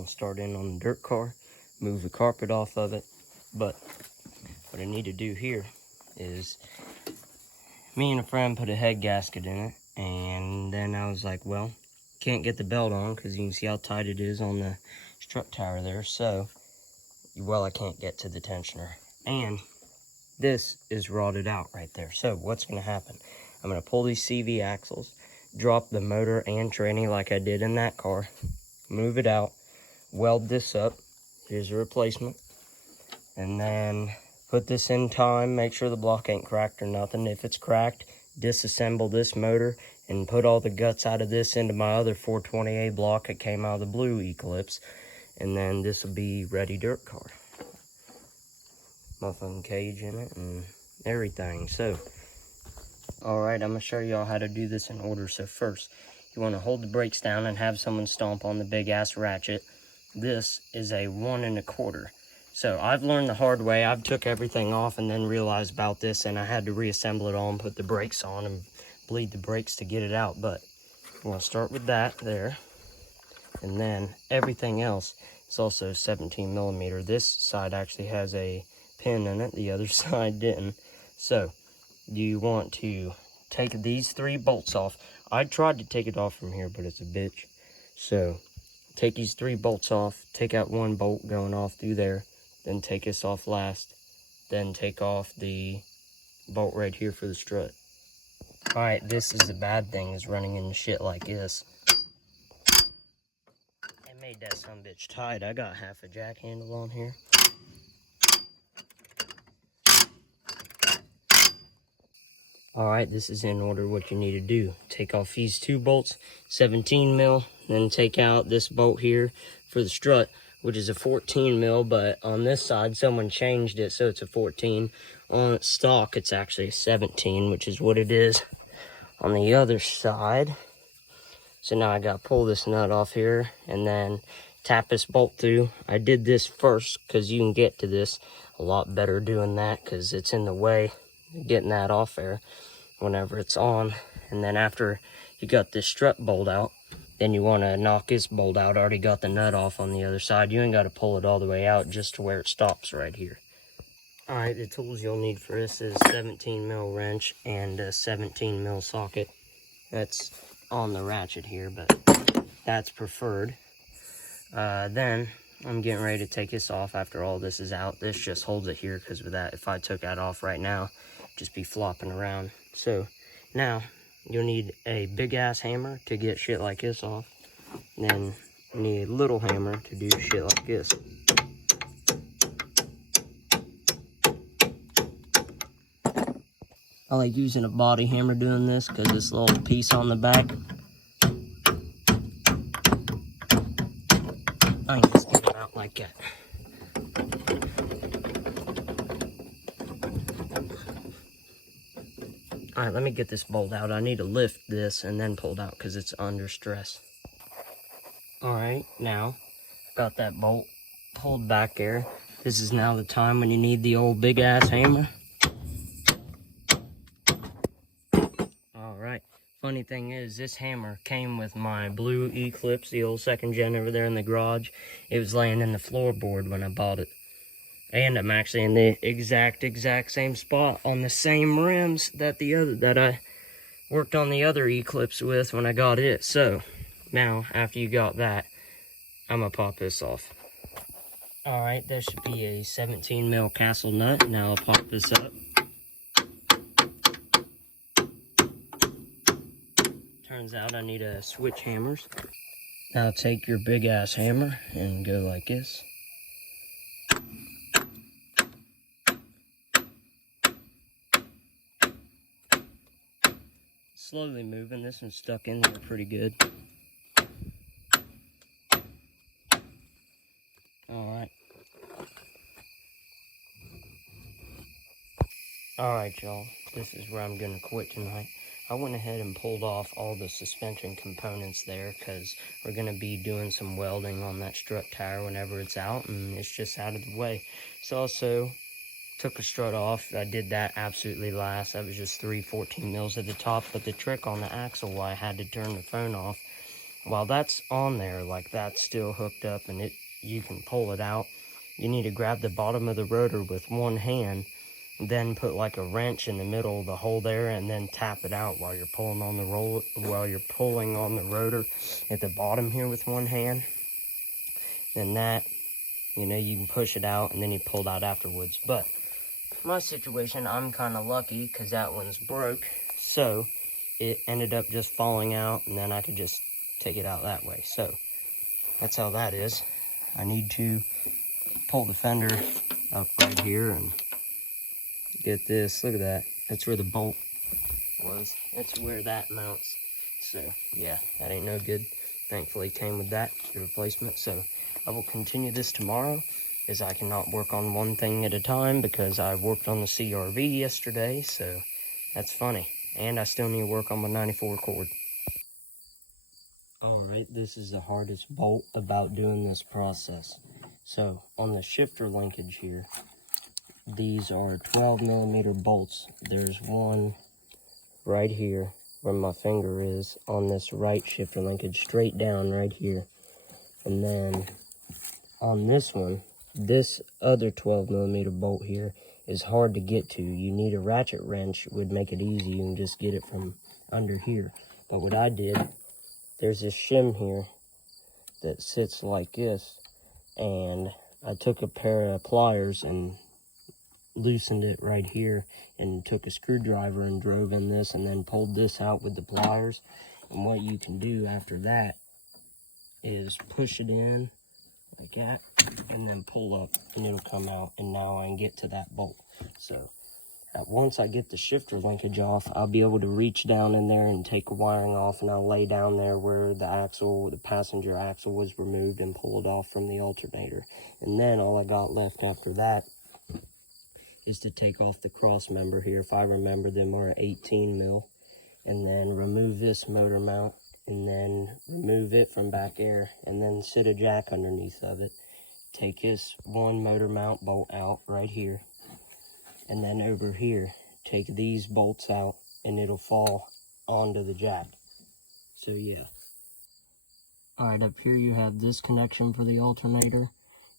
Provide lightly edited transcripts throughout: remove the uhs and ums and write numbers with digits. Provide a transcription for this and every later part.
gonna start in on the dirt car, move the carpet off of it. But what I need to do here is, me and a friend put a head gasket in it, and then I was like, well, can't get the belt on because you can see how tight it is on the strut tower there. So, well, I can't get to the tensioner, and this is rotted out right there. So what's going to happen? I'm going to pull these CV axles, drop the motor and tranny like I did in that car, move it out, weld this up. Here's a replacement. And then put this in time, make sure the block ain't cracked or nothing. If it's cracked, disassemble this motor and put all the guts out of this into my other 420A block that came out of the blue Eclipse. And then this will be ready dirt car. Muffin cage in it and everything. So, alright, I'm going to show y'all how to do this in order. So first, you want to hold the brakes down and have someone stomp on the big ass ratchet. This is a 1 1/4. So I've learned the hard way. I've took everything off and then realized about this, and I had to reassemble it all and put the brakes on and bleed the brakes to get it out. But you want to start with that there, and then everything else is also 17 millimeter. This side actually has a pin in it, the other side didn't. So you want to take these 3 bolts off. I tried to take it off from here, but it's a bitch. So take these 3 bolts off, take out 1 bolt going off through there, then take this off last, then take off the bolt right here for the strut. Alright, this is the bad thing, is running into shit like this. I made that sumbitch tight. I got half a jack handle on here. Alright, this is in order what you need to do. Take off these 2 bolts, 17 mil, then take out this bolt here for the strut, which is a 14 mil, but on this side someone changed it so it's a 14. On stock it's actually a 17, which is what it is on the other side. So now I gotta pull this nut off here and then tap this bolt through. I did this first because you can get to this a lot better doing that because it's in the way getting that off there whenever it's on. And then after you got this strut bolt out, then you want to knock this bolt out. Already got the nut off on the other side. You ain't got to pull it all the way out just to where it stops right here. Alright, the tools you'll need for this is 17 mil wrench and a 17 mil socket. That's on the ratchet here, but that's preferred. Then I'm getting ready to take this off after all this is out. This just holds it here because with that, if I took that off right now, it'd just be flopping around. So now you'll need a big ass hammer to get shit like this off. And then you need a little hammer to do shit like this. I like using a body hammer doing this because this little piece on the back, I can just get it out like that. Alright, let me get this bolt out. I need to lift this and then pull it out because it's under stress. Alright, now got that bolt pulled back there. This is now the time when you need the old big ass hammer. Alright, funny thing is, this hammer came with my blue Eclipse, the old 2nd gen over there in the garage. It was laying in the floorboard when I bought it. And I'm actually in the exact same spot on the same rims that I worked on the other Eclipse with when I got it. So now after you got that, I'm gonna pop this off. Alright, that should be a 17 mil castle nut. Now I'll pop this up. Turns out I need a switch hammers. Now take your big ass hammer and go like this. Slowly moving. This one's stuck in there pretty good. Alright. Alright, y'all. This is where I'm going to quit tonight. I went ahead and pulled off all the suspension components there because we're going to be doing some welding on that strut tire whenever it's out, and it's just out of the way. So also took a strut off. I did that absolutely last. That was just 3 14 mils at the top. But the trick on the axle, why I had to turn the phone off, while that's on there, like that's still hooked up and you can pull it out, you need to grab the bottom of the rotor with one hand, then put like a wrench in the middle of the hole there, and then tap it out while you're pulling on the rotor at the bottom here with one hand. Then that, you can push it out, and then you pull it out afterwards. But my situation, I'm kind of lucky because that one's broke, so it ended up just falling out, and then I could just take it out that way. So that's how that is. I need to pull the fender up right here and get this. Look at that. That's where the bolt was. That's where that mounts. So yeah, that ain't no good. Thankfully it came with that, the replacement. So I will continue this tomorrow, as I cannot work on one thing at a time because I worked on the CRV yesterday. So that's funny. And I still need to work on my 94 cord. Alright, this is the hardest bolt about doing this process. So on the shifter linkage here, these are 12mm bolts. There's one right here where my finger is on this right shifter linkage, straight down right here. And then on this one, this other 12mm bolt here is hard to get to. You need a ratchet wrench. It would make it easy. You can just get it from under here. But what I did, there's this shim here that sits like this, and I took a pair of pliers and loosened it right here, and took a screwdriver and drove in this, and then pulled this out with the pliers. And what you can do after that is push it in like that, and then pull up, and it'll come out, and now I can get to that bolt. So once I get the shifter linkage off, I'll be able to reach down in there and take the wiring off, and I'll lay down there where the passenger axle was removed, and pull it off from the alternator. And then all I got left after that is to take off the cross member here. If I remember, them are 18mm, and then remove this motor mount, and then remove it from back air, and then sit a jack underneath of it. Take this one motor mount bolt out right here, and then over here, take these bolts out, and it'll fall onto the jack. So yeah. Alright, up here you have this connection for the alternator.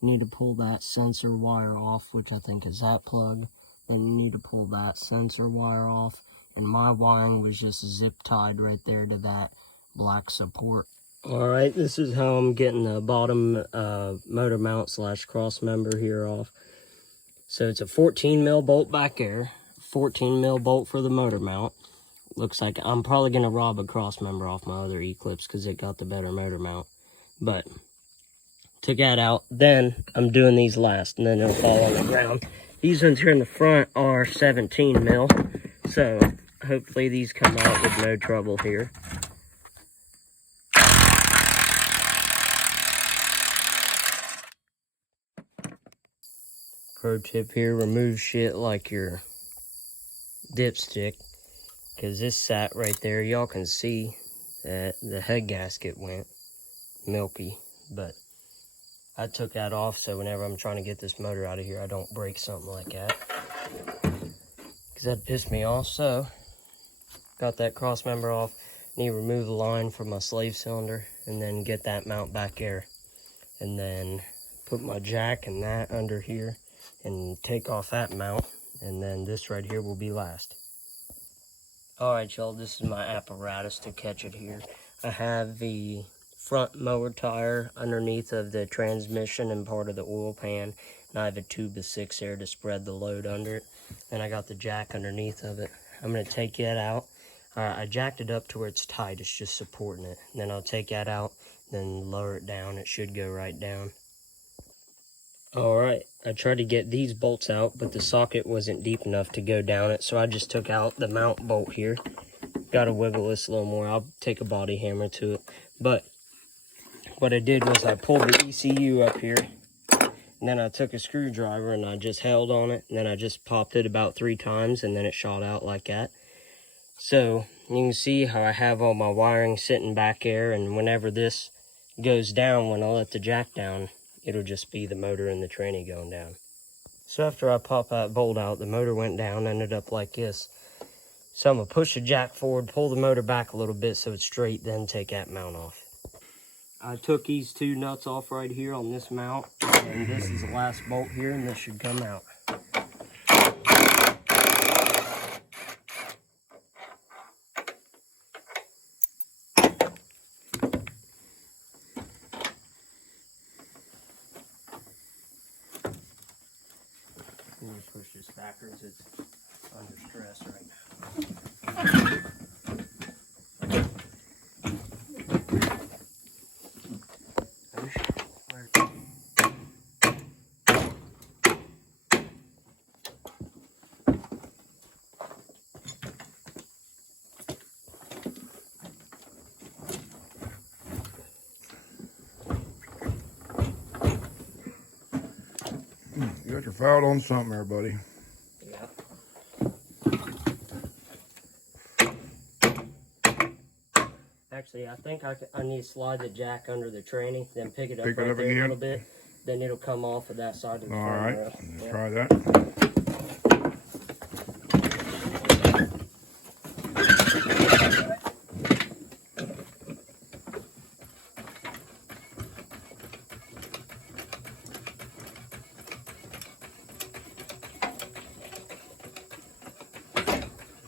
You need to pull that sensor wire off, which I think is that plug. Then you need to pull that sensor wire off. And my wiring was just zip tied right there to that black support. Alright, this is how I'm getting the bottom motor mount / cross member here off. So it's a 14mm bolt back there, 14mm bolt for the motor mount. Looks like I'm probably going to rob a cross member off my other Eclipse because it got the better motor mount. But took that out. Then I'm doing these last, and then it'll fall on the ground. These ones here in the front are 17mm. So hopefully these come out with no trouble here. Pro tip here, remove shit like your dipstick, because this sat right there. Y'all can see that the head gasket went milky, but I took that off so whenever I'm trying to get this motor out of here, I don't break something like that, because that pissed me off. So got that cross member off. Need to remove the line from my slave cylinder, and then get that mount back there, and then put my jack and that under here and take off that mount, and then this right here will be last. Alright y'all, this is my apparatus to catch it here. I have the front mower tire underneath of the transmission and part of the oil pan, and I have a tube of 6 air to spread the load under it. Then I got the jack underneath of it. I'm going to take that out. I jacked it up to where it's tight, it's just supporting it. And then I'll take that out, then lower it down. It should go right down. Alright, I tried to get these bolts out, but the socket wasn't deep enough to go down it, so I just took out the mount bolt here. Gotta wiggle this a little more. I'll take a body hammer to it. But what I did was I pulled the ECU up here, and then I took a screwdriver and I just held on it, and then I just popped it about 3 times, and then it shot out like that. So you can see how I have all my wiring sitting back there, and whenever this goes down, when I let the jack down, it'll just be the motor and the tranny going down. So after I pop that bolt out, the motor went down, ended up like this. So I'm going to push the jack forward, pull the motor back a little bit so it's straight, then take that mount off. I took these two nuts off right here on this mount, and this is the last bolt here, and this should come out. Let me push this backwards, it's under stress right now. You got your foul on something there, buddy. Yeah. Actually, I think I need to slide the jack under the tranny, then pick it up right there a little bit. Then it'll come off of that side of the front. All right, rail. let's try that.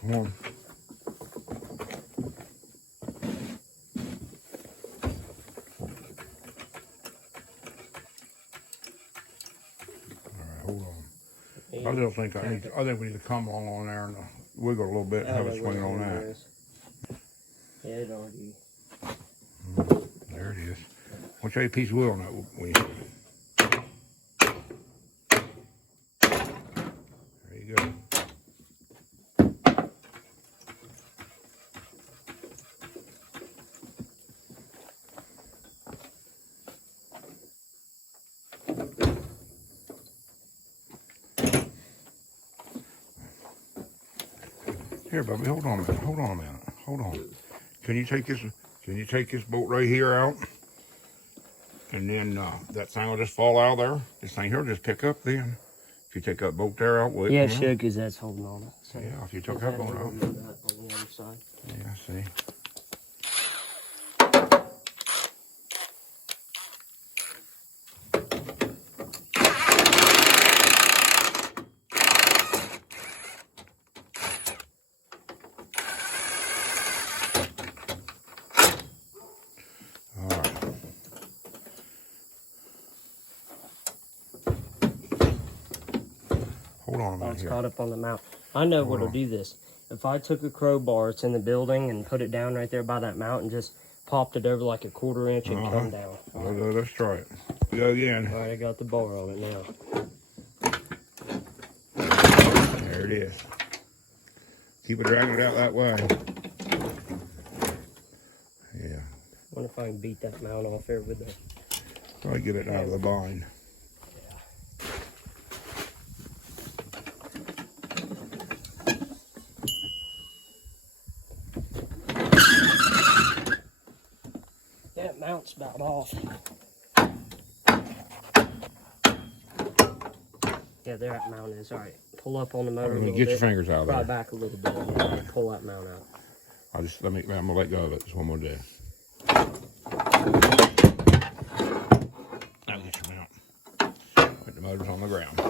Come on. Hold on. I still think I think we need to come along on there and wiggle a little bit and have a swing on that. Yeah, it already. There it is. I'll show you a piece of wood on that. There you go. Here, Bubby, hold on a minute. Hold on a minute. Hold on. Can you take this bolt right here out? And then that thing will just fall out of there. This thing here will just pick up then. If you take that bolt there out, Yeah, it should, because that's holding on it. So yeah, if you took that bolt out. On the other side. Yeah, see. Hold on a minute it's here. caught up on the mount. I know what'll do this. If I took a crowbar, it's in the building, and put it down right there by that mount and just popped it over like a 1/4 inch and come down. Well, let's try it. Go again. All right, I got the bar on it now. There it is. Keep it dragging it out that way. Yeah. Wonder if I can beat that mount off there with the... Probably get it out of the bind. Yeah, it mounts about off. Yeah, there that mount is. All right, pull up on the motor a little bit. Get your fingers out of there. Pry back a little bit. And pull that mount out. I'm gonna let go of it. Just one more day. Now get your mount. Put the motor's on the ground.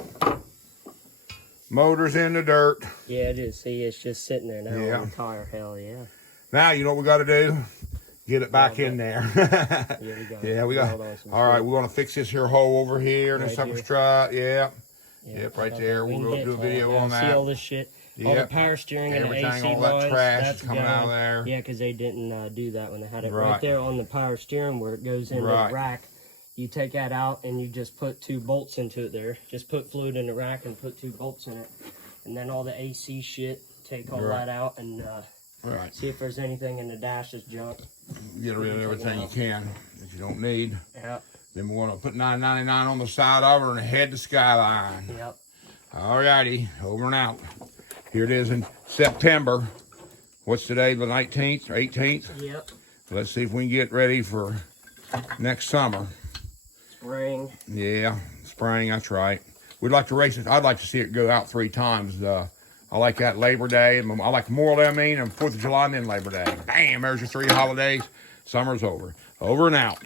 Motor's in the dirt. Yeah, it is. See, it's just sitting there now on the tire. Hell yeah. Now you know what we got to do? Get it back in there. Yeah, we got. All right, we're gonna fix this here hole over here and this upper strut. Yeah. Yep, right there. We'll do a video on that. See all this shit? All the power steering and the AC all that lines, trash that's is coming out of there. Yeah, because they didn't do that when they had it right there on the power steering where it goes into the rack. You take that out and you just put 2 bolts into it there. Just put fluid in the rack and put 2 bolts in it. And then all the AC shit, take all that out and see if there's anything in the dash that's junk. Get rid of everything you can that you don't need. Yep. Then we're going to put $9.99 on the side of her and head to Skyline. Yep. Alrighty, over and out. Here it is in September. What's today, the 19th or 18th? Yep. Let's see if we can get ready for next summer. Spring. Yeah, spring, that's right. We'd like to race it. I'd like to see it go out 3 times. I like that Labor Day. I like Memorial Day, and 4th of July, and then Labor Day. Bam, there's your 3 holidays. Summer's over. Over and out.